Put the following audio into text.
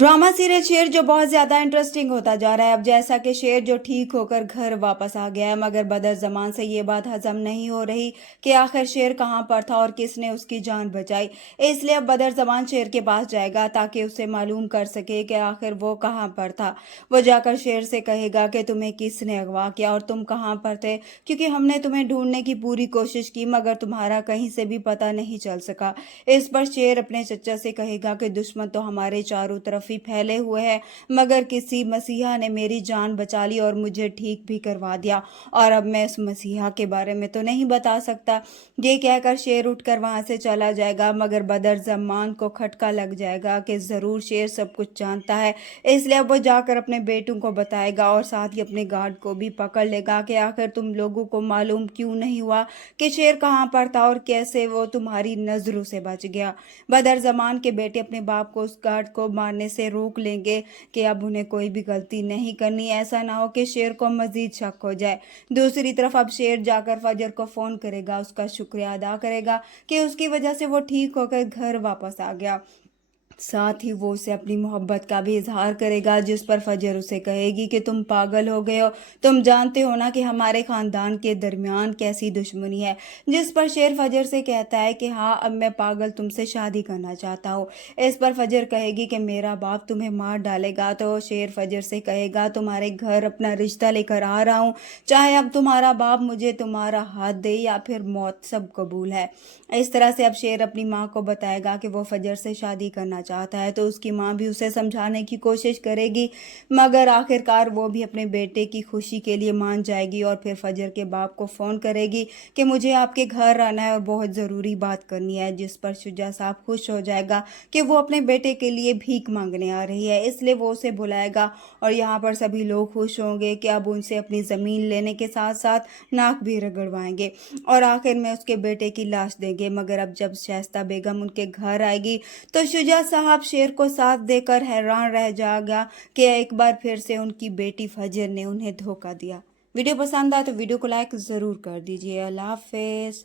Drama serial शेर जो बहुत ज़्यादा इंटरेस्टिंग होता जा रहा है। अब जैसा कि शेर जो ठीक होकर घर वापस आ गया है, मगर बदरज़मान से ये बात हज़म नहीं हो रही कि आखिर शेर कहाँ पर था और किसने उसकी जान बचाई। इसलिए अब बदरज़मान शेर के पास जाएगा ताकि उसे मालूम कर सके कि आखिर वो कहाँ पर था। वो जाकर शेर से कहेगा कि तुम्हें किसने अगवा किया और तुम कहाँ पर थे, क्योंकि हमने तुम्हें ढूंढने की पूरी कोशिश की मगर तुम्हारा कहीं से भी पता नहीं चल सका। इस पर शेर अपने चचा से कहेगा कि दुश्मन तो हमारे चारों तरफ ही फैले हुए हैं, मगर किसी मसीहा ने मेरी जान बचा ली और मुझे ठीक भी करवा दिया, और अब मैं उस मसीहा के बारे में तो नहीं बता सकता। ये कहकर शेर उठकर वहां से चला जाएगा, मगर बदरज़मान को खटका लग जाएगा कि जरूर शेर सब कुछ जानता है। इसलिए अब वो जाकर अपने बेटों को बताएगा और साथ ही अपने गार्ड को भी पकड़ लेगा कि आखिर तुम लोगों को मालूम क्यों नहीं हुआ कि शेर कहाँ पर था और कैसे वो तुम्हारी नजरों से बच गया। बदरज़मान के बेटे अपने बाप को उस गार्ड को मारने से रोक लेंगे कि अब उन्हें कोई भी गलती नहीं करनी, ऐसा ना हो कि शेर को मजीद शक हो जाए। दूसरी तरफ अब शेर जाकर फजर को फोन करेगा, उसका शुक्रिया अदा करेगा कि उसकी वजह से वो ठीक होकर घर वापस आ गया। साथ ही वो उसे अपनी मोहब्बत का भी इजहार करेगा, जिस पर फजर उसे कहेगी कि तुम पागल हो गए हो, तुम जानते हो ना कि हमारे खानदान के दरमियान कैसी दुश्मनी है। जिस पर शेर फजर से कहता है कि हाँ, अब मैं पागल तुमसे शादी करना चाहता हूँ। इस पर फजर कहेगी कि मेरा बाप तुम्हें मार डालेगा। तो शेर फजर से कहेगा तुम्हारे घर अपना रिश्ता लेकर आ रहा हूँ, चाहे अब तुम्हारा बाप मुझे तुम्हारा हाथ दे या फिर मौत, सब कबूल है। इस तरह से अब शेर अपनी माँ को बताएगा कि वो फजर से शादी करना चाहता है, तो उसकी माँ भी उसे समझाने की कोशिश करेगी, मगर आखिरकार वो भी अपने बेटे की खुशी के लिए मान जाएगी और फिर फजर के बाप को फ़ोन करेगी कि मुझे आपके घर आना है और बहुत ज़रूरी बात करनी है। जिस पर शुजा साहब खुश हो जाएगा कि वो अपने बेटे के लिए भीख मांगने आ रही है, इसलिए वो उसे बुलाएगा और यहाँ पर सभी लोग खुश होंगे कि अब उनसे अपनी ज़मीन लेने के साथ साथ नाक भी रगड़वाएंगे और आखिर में उसके बेटे की लाश देंगे। मगर अब जब शाइस्ता बेगम उनके घर आएगी तो शुजा साहब शेर को साथ देकर हैरान रह जाएगा कि एक बार फिर से उनकी बेटी फजर ने उन्हें धोखा दिया। वीडियो पसंद आए तो वीडियो को लाइक ज़रूर कर दीजिए। अल्लाह हाफिज़।